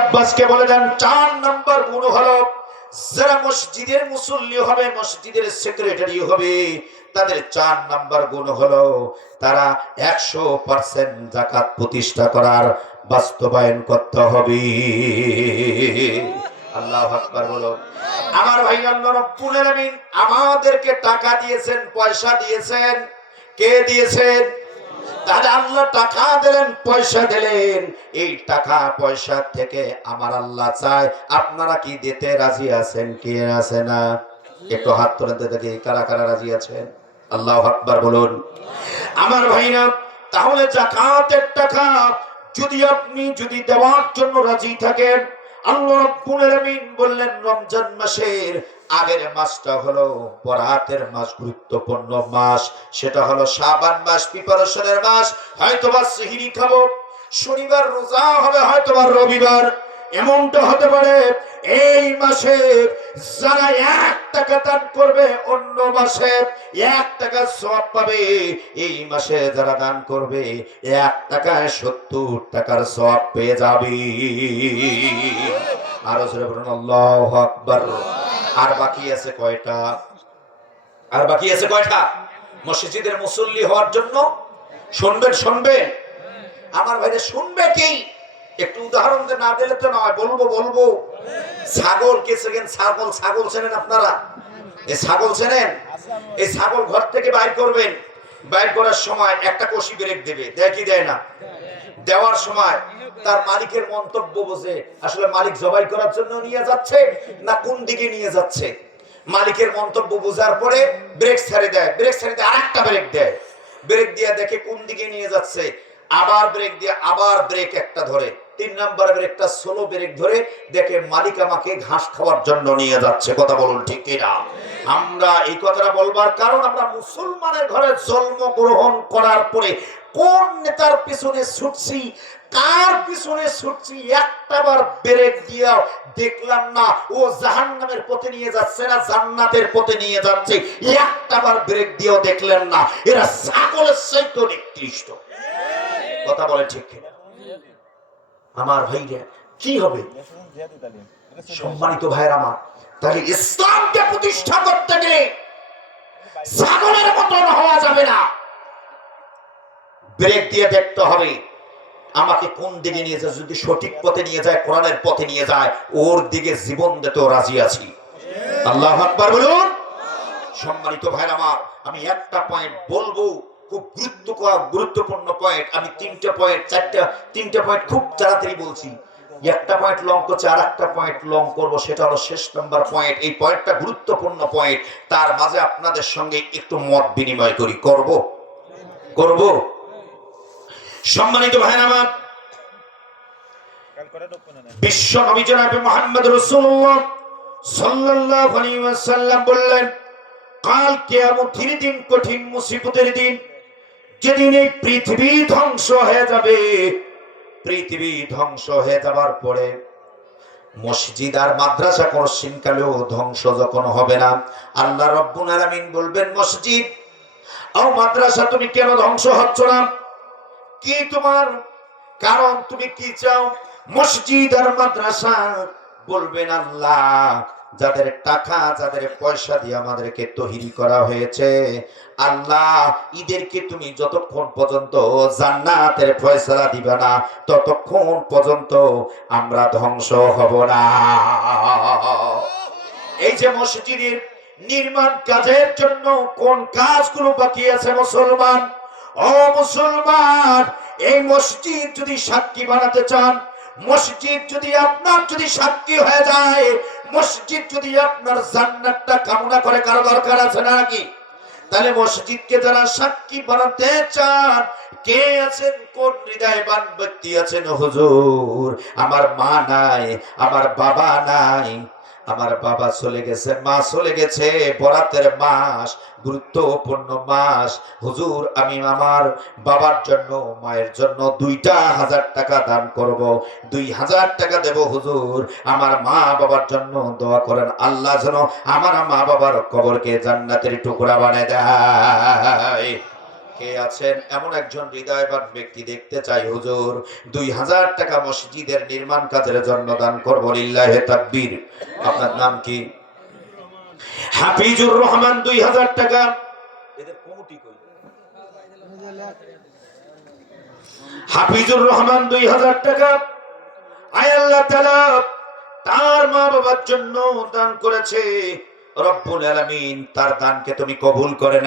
আব্বাসকে বলে দেন ৪ নাম্বার গুণ হলো যারা মসজিদের মুসল্লি হবে, মসজিদের সেক্রেটারি হবে, তাদের ৪ নাম্বার গুণ হলো তারা ১০০% যাকাত প্রতিষ্ঠা করার বাস্তবায়ন করতে হবে। আল্লাহু আকবার বলো। আমার ভাই, আল্লাহ রাব্বুল আলামিন আমাদেরকে টাকা দিয়েছেন, পয়সা দিয়েছেন। কে দিয়েছেন? তাহলে আল্লাহ টাকা দিলেন, পয়সা দিলেন। এই টাকা পয়সা থেকে আমার আল্লাহ চায় আপনারা কি দিতে রাজি আছেন? কে আছে না? একটু হাত তুলে দেখি কারা কারা রাজি আছেন। আল্লাহু আকবার বলুন। আমার ভাইরা, তাহলে যাকাতের টাকা যদি দেওয়ার জন্য রাজি থাকেন, আল্লাহ রাব্বুল আলামিন বললেন রমজান মাসের আগের মাসটা হলো বরাতের মাস, গুরুত্বপূর্ণ মাস। সেটা হলো শাবান মাস, প্রিপারেশনের মাস। হয়তোবা সিহরি খাবো, শনিবার রোজা হবে, হয়তোবা রবিবার। এমনটা হতে পারে এই মাসে যারা ১ টাকা দান করবে অন্য মাসে ১ টাকা সওয়াব পাবে। এই মাসে যারা দান করবে ১ টাকায় ৭০ টাকার সওয়াব পেয়ে যাবে। আরো জোরে বলুন আল্লাহু আকবার। আর বাকি আছে কয়টা? আর বাকি আছে কয়টা? মসজিদের মুসল্লি হওয়ার জন্য শুনবেন আমার ভাইরা, শুনবে কি? একটু উদাহরণ না দিলে তো নয়। বলবো ছাগল কে চেনেন? ছাগল চেনেন আপনারা? এই ছাগল চেনেন? এই ছাগল ঘর থেকে বাইর করবেন, বাইর করার সময় একটা কষি ব্রেক দেবে, দেয় কি দেয় না? দেওয়ার সময় তার মালিকের মন্তব্য বোঝে, আসলে মালিক জবাই করার জন্য নিয়ে যাচ্ছে না কোন দিকে নিয়ে যাচ্ছে। মালিকের মন্তব্য বোঝার পরে ব্রেক ছেড়ে দেয়, আরেকটা ব্রেক দেয়, ব্রেক দিয়ে দেখে কোন দিকে নিয়ে যাচ্ছে, আবার ব্রেক দিয়ে আবার ব্রেক একটা ধরে, ৩ নাম্বার ব্রেকটা স্লো ব্রেক ধরে দেখে মালিক আমাকে ঘাস খাওয়ার জন্য নিয়ে যাচ্ছে। কথা বলুন ঠিক কিনা? আমরা এই কথাটা বলবার কারণ আমরা মুসলমানের ঘরে জন্মগ্রহণ করার পরে কোন নেতার পিছনে ছুটছি, কার পিছনে ছুটছি, একটাবার ব্রেক দিয়া দেখলাম না ও জাহান্নামের পথে নিয়ে যাচ্ছে না জান্নাতের পথে নিয়ে যাচ্ছে, একটাবার ব্রেক দিয়েও দেখলেন না। এরা ছাগলের চাইতে নিকৃষ্ট। কথা বলে ঠিক কিনা? আমার ভাইরা, কি হবে? সম্মানিত ভাইরা আমার, তাহলে ইসলামকে প্রতিষ্ঠা করতে গেলে ছাগলের মতন হওয়া যাবে না। ব্রেক দিয়ে দেখতে হবে আমাকে কোন দিকে নিয়ে যায়। যদি সঠিক পথে নিয়ে যায়, কোরআনের পথে নিয়ে যায়, ওর দিকে জীবন দিতেও রাজি আছি। আল্লাহু আকবার বলুন। সম্মানিত ভাইরা আমার, আমি একটা পয়েন্ট বলবো, খুব গুরুত্বপূর্ণ পয়েন্ট। আমি 3টা পয়েন্ট খুব তাড়াতাড়ি বলছি। একটা পয়েন্ট লং করছে, আর একটা পয়েন্ট লং করবো, সেটা হলো শেষ নাম্বার পয়েন্ট। এই পয়েন্টটা গুরুত্বপূর্ণ পয়েন্ট, তার মাঝে আপনাদের সঙ্গে একটু মত বিনিময় করি। করব। সম্মানিত ভাইরা আমার, বিশ্ব নবী জনাবে মুহাম্মদ রাসূলুল্লাহ সাল্লাল্লাহু আলাইহি ওয়াসাল্লাম বললেন, কাল কিয়ামতের দিন কঠিন মুসিবতের দিন, যেদিন এই পৃথিবী ধ্বংস হয়ে যাবে। পৃথিবী ধ্বংস হয়ে যাবার পরে মসজিদ আর মাদ্রাসা কোনদিনকালেও ধ্বংস যখন হবে না, আল্লাহ রাব্বুল আলামিন বলবেন, মসজিদ ও মাদ্রাসা তুমি কেন ধ্বংস হচ্ছ না? কি তোমার কারণ? তুমি কি চাও? মসজিদ আর মাদ্রাসা বলবেন, আল্লাহ যাদের টাকা যাদের পয়সা দিয়ে আমাদেরকে তৈরি করা হয়েছে, আল্লাহ এদেরকে তুমি যতক্ষণ পর্যন্ত জান্নাতের ফয়সালা দিবে না ততক্ষণ পর্যন্ত আমরা ধ্বংস হব না। এই যে মসজিদের নির্মাণ কাজের জন্য কোন কাজগুলো বাকি আছে মুসলমান? ও মুসলমান, এই মসজিদ যদি সাক্ষী বানাতে চান, মসজিদ যদি আপনার সাক্ষী হয়ে যায়, মসজিদ যদি আপনার জান্নাতটা কামনা করে, কারো দরকার আছে নাকি? তাহলে মসজিদকে যারা সাক্ষী বানাতে চান, কে আছেন? কোন হৃদয়বান ব্যক্তি আছেন? হুজুর, আমার মা নাই, আমার বাবা নাই, আমার বাবা চলে গেছে, মা চলে গেছে, বরাতের মাস, গুরুত্বপূর্ণ মাস, হুজুর আমি আমার বাবার জন্য মায়ের জন্য 2,000 টাকা দান করব, 2,000 টাকা দেব হুজুর, আমার মা বাবার জন্য দোয়া করেন, আল্লাহ যেন আমার মা বাবার কবরকে জান্নাতের টুকরা বানায় দেয়। কে আছেন এমন একজন হৃদয়বান ব্যক্তি দেখতে চাই হুজুর 2000 টাকা মসজিদের নির্মাণ কাজের জন্য দান করব লিল্লাহি তাকবীর। আপনার নাম কি? হাফিজুর রহমান 2000 টাকা। এদের কমিটি কই? হাফিজুর রহমান 2000 টাকা। আয় আল্লাহ তাআলা তার মা বাবার জন্য দান করেছে, রব্বুল আলামিন তার দানকে তুমি কবুল করে